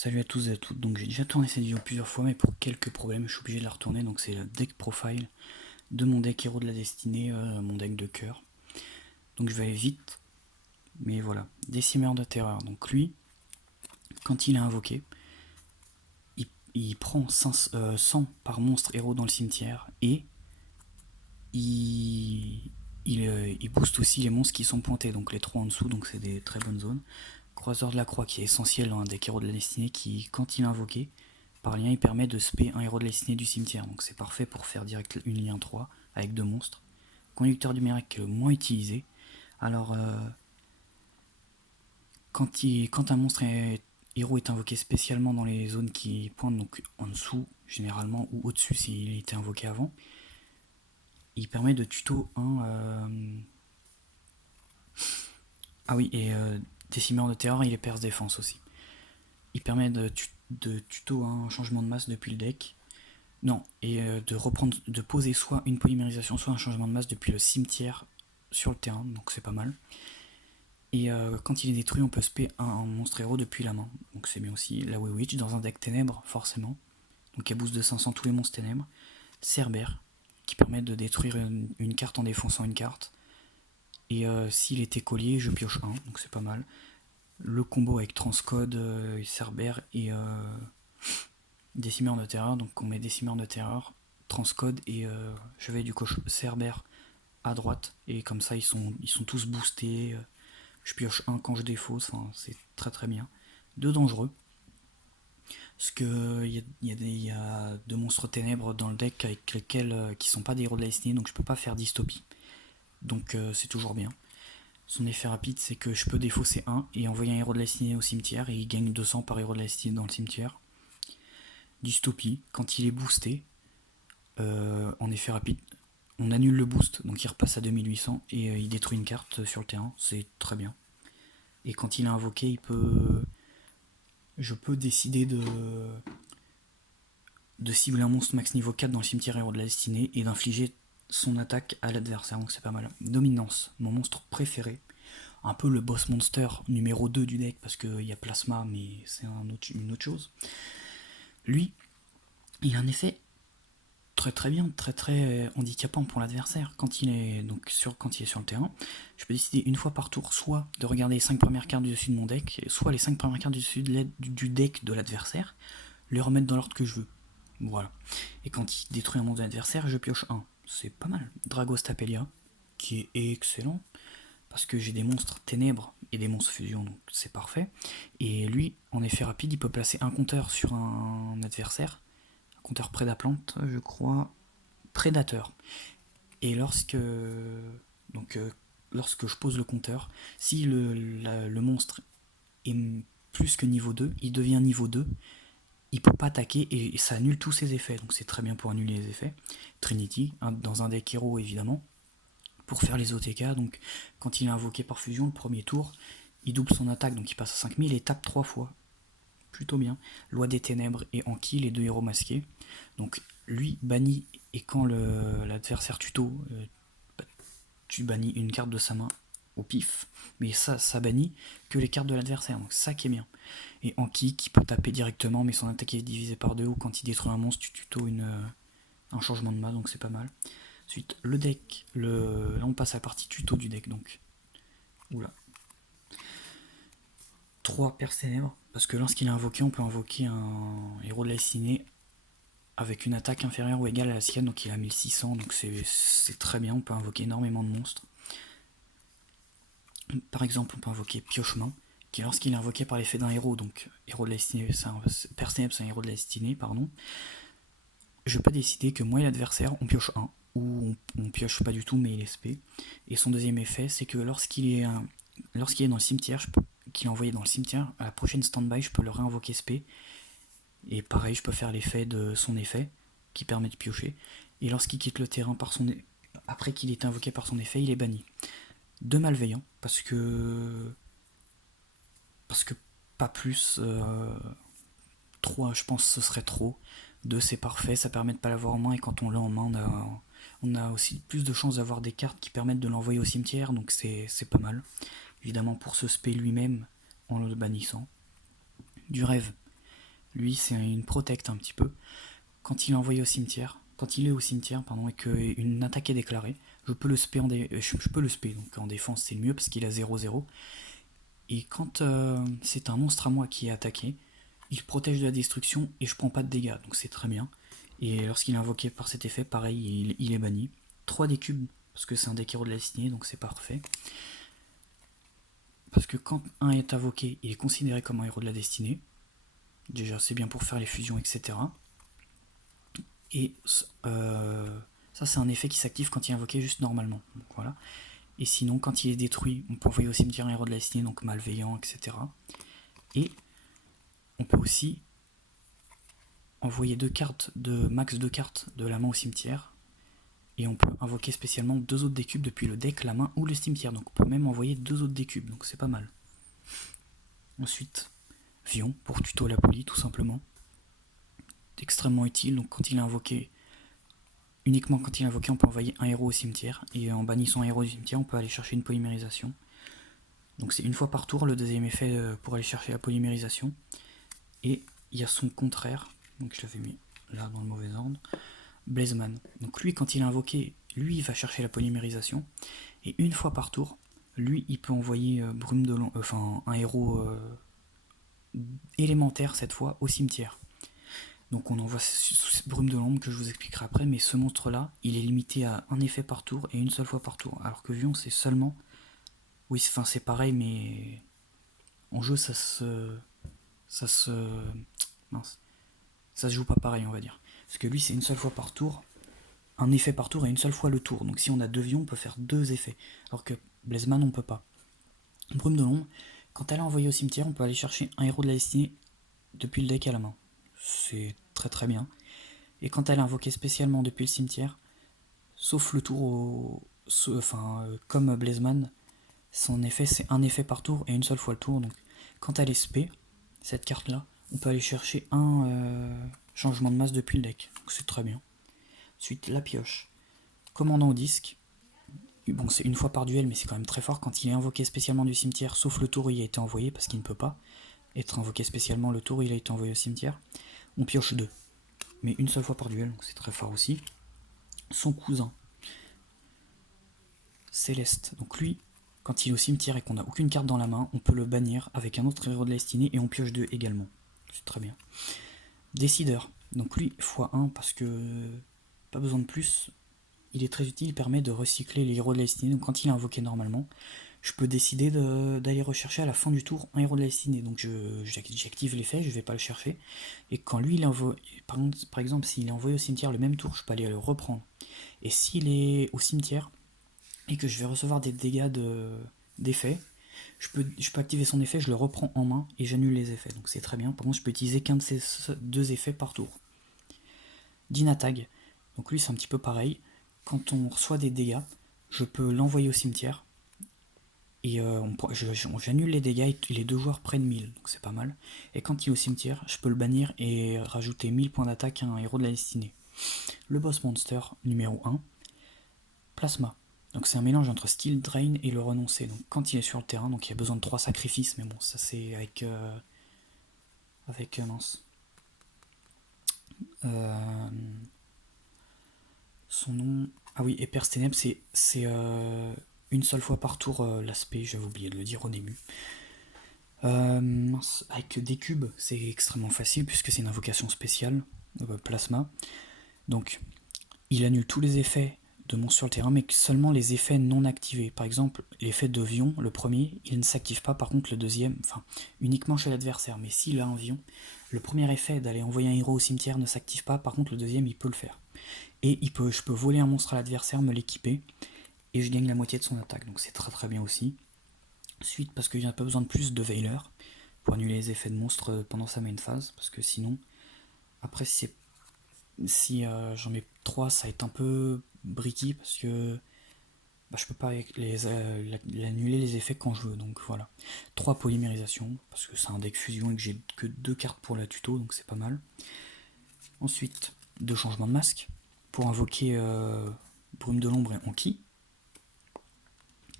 Salut à tous et à toutes, donc j'ai déjà tourné cette vidéo plusieurs fois mais pour quelques problèmes je suis obligé de la retourner, donc c'est le deck profile de mon deck héros de la destinée, mon deck de cœur. Donc je vais aller vite, mais voilà, décimeur de terreur, donc lui, quand il est invoqué, il prend 100 par monstre héros dans le cimetière et il, il booste aussi les monstres qui sont pointés, donc les 3 en dessous, donc c'est des très bonnes zones. Croiseur de la croix qui est essentiel dans un deck héros de la destinée qui, quand il est invoqué, par lien, il permet de spé un héros de la destinée du cimetière. Donc c'est parfait pour faire direct une lien 3 avec 2 monstres. Conducteur numérique qui est le moins utilisé. Alors, quand un monstre héros est invoqué spécialement dans les zones qui pointent, donc en dessous généralement, ou au-dessus s'il était invoqué avant, il permet de tuto un... Ah oui, et décimeur de terreur, il est perce défense aussi. Il permet de tuto un changement de masse depuis le deck. Non, et de poser soit une polymérisation, soit un changement de masse depuis le cimetière sur le terrain, donc c'est pas mal. Et quand il est détruit, on peut spé un monstre héros depuis la main, donc c'est bien aussi. La Witch dans un deck ténèbres, forcément, donc elle booste de 500 tous les monstres ténèbres. Cerbère, qui permet de détruire une carte en défonçant une carte. Et s'il était collier, je pioche un, donc c'est pas mal. Le combo avec Transcode, Cerbère et décimeur de terreur, donc on met décimeur de terreur, transcode et je vais du coach Cerbère à droite, et comme ça ils sont tous boostés. Je pioche un quand je défausse, enfin, c'est très très bien. Deux dangereux, parce que y a 2 monstres ténèbres dans le deck avec lesquels qui sont pas des héros de la destinée, donc je peux pas faire dystopie. Donc c'est toujours bien. Son effet rapide, c'est que je peux défausser un et envoyer un héros de la destinée au cimetière, et il gagne 200 par héros de la destinée dans le cimetière. Dystopie, quand il est boosté, en effet rapide, on annule le boost, donc il repasse à 2800 et il détruit une carte sur le terrain, c'est très bien. Et quand il est invoqué, je peux décider de cibler un monstre max niveau 4 dans le cimetière héros de la destinée et d'infliger son attaque à l'adversaire, donc c'est pas mal. Dominance, mon monstre préféré, un peu le boss monster numéro 2 du deck parce qu'il y a plasma, mais c'est une autre chose. Lui, il a un effet très très bien, très très handicapant pour l'adversaire. Quand il est sur le terrain, je peux décider une fois par tour soit de regarder les 5 premières cartes du dessus de mon deck, soit les 5 premières cartes du dessus du deck de l'adversaire, les remettre dans l'ordre que je veux. Voilà. Et quand il détruit un monstre de l'adversaire, je pioche un. C'est pas mal. Dragostapelia, qui est excellent, parce que j'ai des monstres ténèbres et des monstres fusion, donc c'est parfait. Et lui, en effet rapide, il peut placer un compteur sur un adversaire, compteur prédaplante, je crois, prédateur. Et donc, lorsque je pose le compteur, si le monstre est plus que niveau 2, il devient niveau 2, il peut pas attaquer et ça annule tous ses effets, donc c'est très bien pour annuler les effets. Trinity, dans un deck hero évidemment, pour faire les OTK, donc quand il est invoqué par fusion, le premier tour, il double son attaque, donc il passe à 5000 et tape 3 fois. Plutôt bien. Loi des ténèbres et Anki, les 2 héros masqués. Donc lui bannit, et quand l'adversaire tuto, tu bannis une carte de sa main au pif, mais ça bannit que les cartes de l'adversaire, donc ça qui est bien. Et Anki qui peut taper directement, mais son attaque est divisée par 2, ou quand il détruit un monstre, tu tuto un changement de main, donc c'est pas mal. Ensuite, le deck, là on passe à la partie tuto du deck, donc. Oula. 3 pertes ténèbres, parce que lorsqu'il est invoqué, on peut invoquer un héros de la destinée avec une attaque inférieure ou égale à la sienne, donc il a 1600, donc c'est très bien, on peut invoquer énormément de monstres. Par exemple, on peut invoquer Piochement, qui lorsqu'il est invoqué par l'effet d'un héros, donc héros de la destinée, c'est un héros de la destinée, pardon, je peux décider que moi et l'adversaire, on pioche un, ou on pioche pas du tout, mais il est SP. Et son deuxième effet, c'est que lorsqu'il est dans le cimetière, qu'il est envoyé dans le cimetière, à la prochaine stand-by, je peux le réinvoquer SP. Et pareil, je peux faire l'effet de son effet, qui permet de piocher. Et lorsqu'il quitte le terrain après qu'il est invoqué par son effet, il est banni. De malveillant, parce que pas plus. 3, je pense que ce serait trop. 2, c'est parfait, ça permet de pas l'avoir en main, et quand on l'a en main, on a aussi plus de chances d'avoir des cartes qui permettent de l'envoyer au cimetière, donc c'est pas mal. Évidemment pour se spé lui-même en le bannissant. Du rêve, Lui, c'est une protect un petit peu. Quand il est envoyé au cimetière, quand il est au cimetière, pardon, et qu'une attaque est déclarée, je peux le spé je peux le spé, donc en défense c'est le mieux parce qu'il a 0-0. Et quand c'est un monstre à moi qui est attaqué, il protège de la destruction et je prends pas de dégâts, donc c'est très bien. Et lorsqu'il est invoqué par cet effet, pareil, il est banni. 3 des cubes, parce que c'est un deck héros de la destinée, donc c'est parfait. Parce que quand un est invoqué, il est considéré comme un héros de la destinée. Déjà, c'est bien pour faire les fusions, etc. Et ça, c'est un effet qui s'active quand il est invoqué juste normalement. Donc, voilà. Et sinon, quand il est détruit, on peut envoyer au cimetière un héros de la destinée, donc malveillant, etc. Et on peut aussi envoyer max 2 cartes de la main au cimetière. Et on peut invoquer spécialement 2 autres décubes depuis le deck, la main ou le cimetière. Donc on peut même envoyer 2 autres décubes, donc c'est pas mal. Ensuite, Vion pour tuto la poli, tout simplement. Extrêmement utile, donc quand il est invoqué, uniquement quand il est invoqué, on peut envoyer un héros au cimetière. Et en bannissant un héros du cimetière, on peut aller chercher une polymérisation. Donc c'est une fois par tour le deuxième effet pour aller chercher la polymérisation. Et il y a son contraire, donc je l'avais mis là dans le mauvais ordre. Blazeman. Donc lui, quand il est invoqué, lui, il va chercher la polymérisation. Et une fois par tour, lui, il peut envoyer Brume de l'ombre, enfin un héros élémentaire cette fois au cimetière. Donc on envoie Brume de l'ombre que je vous expliquerai après, mais ce monstre-là, il est limité à un effet par tour et une seule fois par tour. Alors que Vion, c'est seulement... Oui, enfin c'est pareil, mais en jeu, ça se... Mince. Ça se joue pas pareil, on va dire. Parce que lui, c'est une seule fois par tour, un effet par tour et une seule fois le tour. Donc si on a 2 Vions, on peut faire 2 effets. Alors que Blazeman, on peut pas. Brume de l'ombre, quand elle est envoyée au cimetière, on peut aller chercher un héros de la destinée depuis le deck à la main. C'est très très bien. Et quand elle est invoquée spécialement depuis le cimetière, sauf le tour comme Blazeman, son effet c'est un effet par tour et une seule fois le tour. Donc quand elle est spé, cette carte là, on peut aller chercher un changement de masse depuis le deck. Donc c'est très bien. Ensuite, la pioche. Commandant au disque. Bon, c'est une fois par duel, mais c'est quand même très fort quand il est invoqué spécialement du cimetière, sauf le tour où il a été envoyé, parce qu'il ne peut pas être invoqué spécialement le tour où il a été envoyé au cimetière. On pioche 2, mais une seule fois par duel, donc c'est très fort aussi. Son cousin, Céleste. Donc lui, quand il est au cimetière et qu'on n'a aucune carte dans la main, on peut le bannir avec un autre héros de la destinée et on pioche 2 également. C'est très bien. Décideur. Donc lui, x1 parce que pas besoin de plus. Il est très utile, il permet de recycler les héros de la destinée. Donc quand il est invoqué normalement, je peux décider d'aller rechercher à la fin du tour un héros de la destinée. Donc j'active l'effet, je vais pas le chercher. Et quand lui, il envoie, par exemple, s'il est envoyé au cimetière le même tour, je peux aller le reprendre. Et s'il est au cimetière et que je vais recevoir des dégâts d'effet, je peux activer son effet, je le reprends en main et j'annule les effets. Donc c'est très bien. Par contre, je peux utiliser qu'un de ces 2 effets par tour. Dinatag. Donc lui, c'est un petit peu pareil. Quand on reçoit des dégâts, je peux l'envoyer au cimetière. Et j'annule les dégâts, il est 2 joueurs près de 1000, donc c'est pas mal. Et quand il est au cimetière, je peux le bannir et rajouter 1000 points d'attaque à un héros de la destinée. Le boss monster numéro 1, Plasma. Donc c'est un mélange entre Steel Drain et le renoncer. Donc quand il est sur le terrain, donc il y a besoin de 3 sacrifices, mais bon, ça c'est avec mince. Son nom... Ah oui, Epers Ténèbres, c'est une seule fois par tour l'aspect, j'avais oublié de le dire au début. Avec des cubes, c'est extrêmement facile puisque c'est une invocation spéciale, plasma. Donc, il annule tous les effets de monstres sur le terrain, mais seulement les effets non activés. Par exemple, l'effet de Vion, le premier, il ne s'active pas, par contre le deuxième, enfin, uniquement chez l'adversaire. Mais s'il a un Vion, le premier effet d'aller envoyer un héros au cimetière ne s'active pas, par contre le deuxième, il peut le faire. Et je peux voler un monstre à l'adversaire, me l'équiper, et je gagne la moitié de son attaque, donc c'est très très bien aussi. Ensuite, parce qu'il n'y a pas besoin de plus de Veiler pour annuler les effets de monstre pendant sa main phase, parce que sinon, après si j'en mets 3, ça va être un peu bricky, parce que je peux pas annuler les effets quand je veux, donc voilà. 3 polymérisations, parce que c'est un deck fusion et que j'ai que 2 cartes pour la tuto, donc c'est pas mal. Ensuite, 2 changements de masque, pour invoquer Brume de l'ombre et Anki.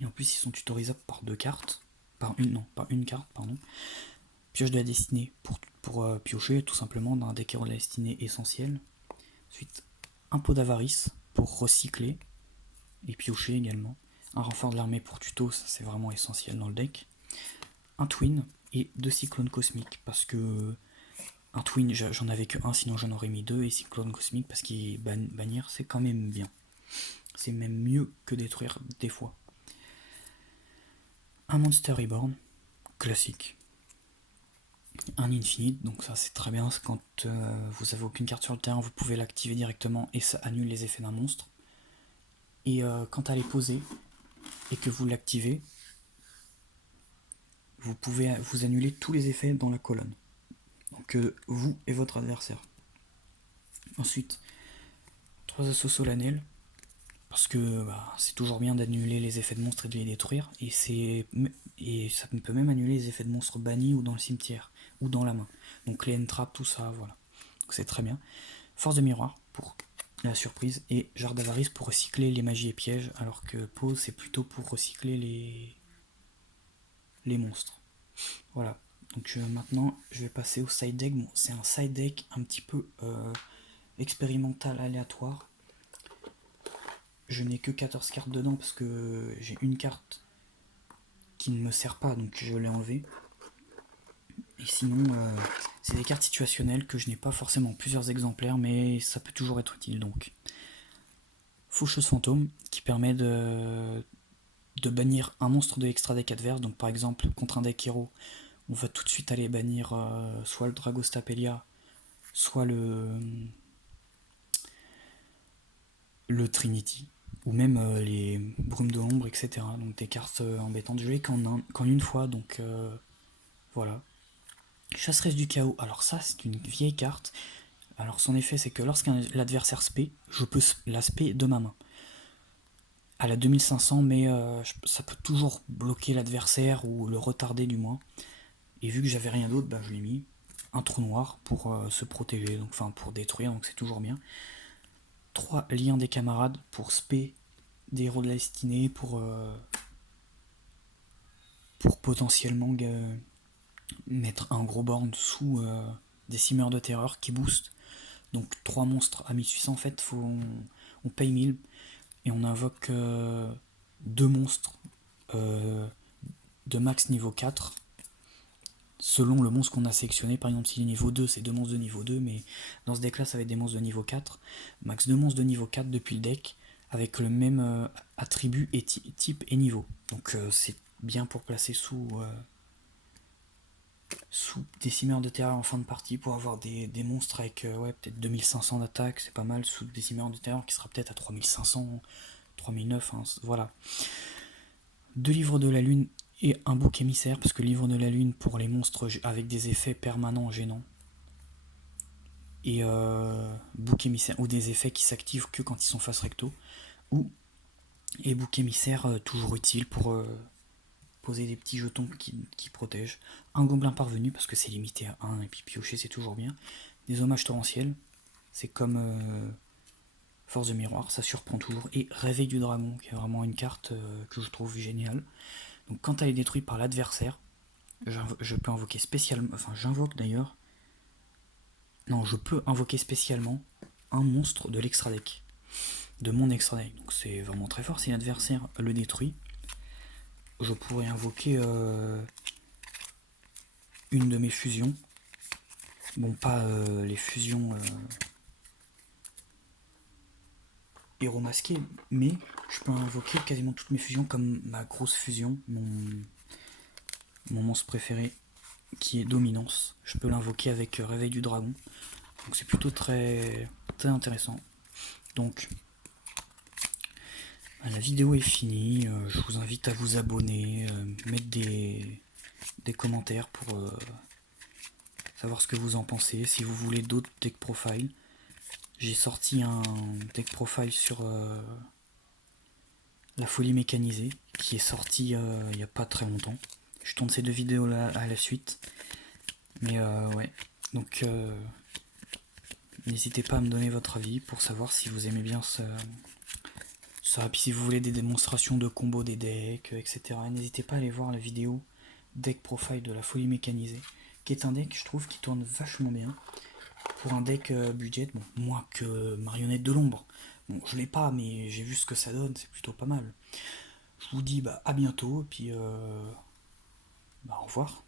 Et en plus, ils sont tutorisables par 2 cartes. Par une carte, pardon. Pioche de la destinée pour pour piocher tout simplement d'un deck Héros de la Destinée essentiel. Ensuite, un pot d'avarice pour recycler et piocher également. Un renfort de l'armée pour tuto, ça c'est vraiment essentiel dans le deck. Un twin et 2 cyclones cosmiques parce que un twin j'en avais que un, sinon j'en aurais mis 2, et cyclone cosmique parce qu'il bannir c'est quand même bien. C'est même mieux que détruire des fois. Un Monster Reborn, classique. Un Infinite, donc ça c'est très bien, quand vous avez aucune carte sur le terrain, vous pouvez l'activer directement et ça annule les effets d'un monstre. Et quand elle est posée et que vous l'activez, vous pouvez vous annuler tous les effets dans la colonne. Donc vous et votre adversaire. Ensuite, 3 assauts solennels, parce que c'est toujours bien d'annuler les effets de monstres et de les détruire, et ça peut même annuler les effets de monstres bannis ou dans le cimetière, ou dans la main. Donc les entraps, tout ça, voilà. Donc c'est très bien. Force de miroir pour la surprise, et Jarre d'avarice pour recycler les magies et pièges, alors que pause c'est plutôt pour recycler les monstres. Voilà. Donc maintenant je vais passer au side deck. Bon, c'est un side deck un petit peu expérimental, aléatoire. Je n'ai que 14 cartes dedans parce que j'ai une carte qui ne me sert pas, donc je l'ai enlevée. Et sinon, c'est des cartes situationnelles que je n'ai pas forcément plusieurs exemplaires, mais ça peut toujours être utile. Donc, Faucheuse fantôme qui permet de bannir un monstre de l'extra deck adverse. Donc, par exemple, contre un deck héros, on va tout de suite aller bannir soit le Dragostapelia, soit le Trinity, ou même les Brumes de l'ombre, etc. Donc des cartes embêtantes. Je l'ai qu'en une fois, donc voilà. Chasseresse du chaos, alors ça c'est une vieille carte. Alors son effet c'est que lorsqu'un l'adversaire spé, je peux la spé de ma main. À la 2500, mais ça peut toujours bloquer l'adversaire ou le retarder du moins. Et vu que j'avais rien d'autre, je lui ai mis un trou noir pour se protéger, donc enfin pour détruire, donc c'est toujours bien. 3 liens des camarades pour spé des héros de la destinée, pour potentiellement mettre un gros borne sous des simeurs de terreur qui boostent. Donc 3 monstres à 1800 en fait, on paye 1000 et on invoque 2 monstres de max niveau 4 selon le monstre qu'on a sélectionné. Par exemple, s'il est niveau 2, c'est 2 monstres de niveau 2, mais dans ce deck là ça va être des monstres de niveau 4. Max 2 monstres de niveau 4 depuis le deck avec le même attribut et type et niveau. Donc c'est bien pour placer sous des cimères de terreur en fin de partie pour avoir des monstres avec peut-être 2500 d'attaque, c'est pas mal, sous des cimères de terreur qui sera peut-être à 3500, 3009, hein, voilà. 2 livres de la lune et un bouc émissaire, parce que livre de la lune pour les monstres avec des effets permanents gênants. Et bouc émissaire, ou des effets qui s'activent que quand ils sont face recto. Et bouc émissaire toujours utile pour poser des petits jetons qui protègent. Un gobelin parvenu parce que c'est limité à 1 et puis piocher c'est toujours bien. Des hommages torrentiels, c'est comme force de miroir, ça surprend toujours. Et réveil du dragon qui est vraiment une carte que je trouve géniale. Donc quand elle est détruite par l'adversaire, je peux invoquer spécialement, enfin j'invoque d'ailleurs, non je peux invoquer spécialement un monstre de l'extra deck, de mon extra deck. Donc c'est vraiment très fort si l'adversaire le détruit. Je pourrais invoquer une de mes fusions. Bon, pas les fusions héros masqués, mais je peux invoquer quasiment toutes mes fusions comme ma grosse fusion, mon monstre préféré, qui est Dominance. Je peux l'invoquer avec Réveil du Dragon. Donc c'est plutôt très, très intéressant. Donc, la vidéo est finie. Je vous invite à vous abonner, mettre des commentaires pour savoir ce que vous en pensez. Si vous voulez d'autres deck profile, j'ai sorti un deck profile sur la folie mécanisée qui est sorti il n'y a pas très longtemps. Je tourne ces 2 vidéos là à la suite. Mais ouais, donc n'hésitez pas à me donner votre avis pour savoir si vous aimez bien ça. Puis si vous voulez des démonstrations de combos des decks, etc. N'hésitez pas à aller voir la vidéo deck profile de la folie mécanisée qui est un deck, je trouve, qui tourne vachement bien. Pour un deck budget, bon, moins que Marionnette de l'ombre. Bon, je l'ai pas, mais j'ai vu ce que ça donne, c'est plutôt pas mal. Je vous dis bah, à bientôt, et puis au revoir.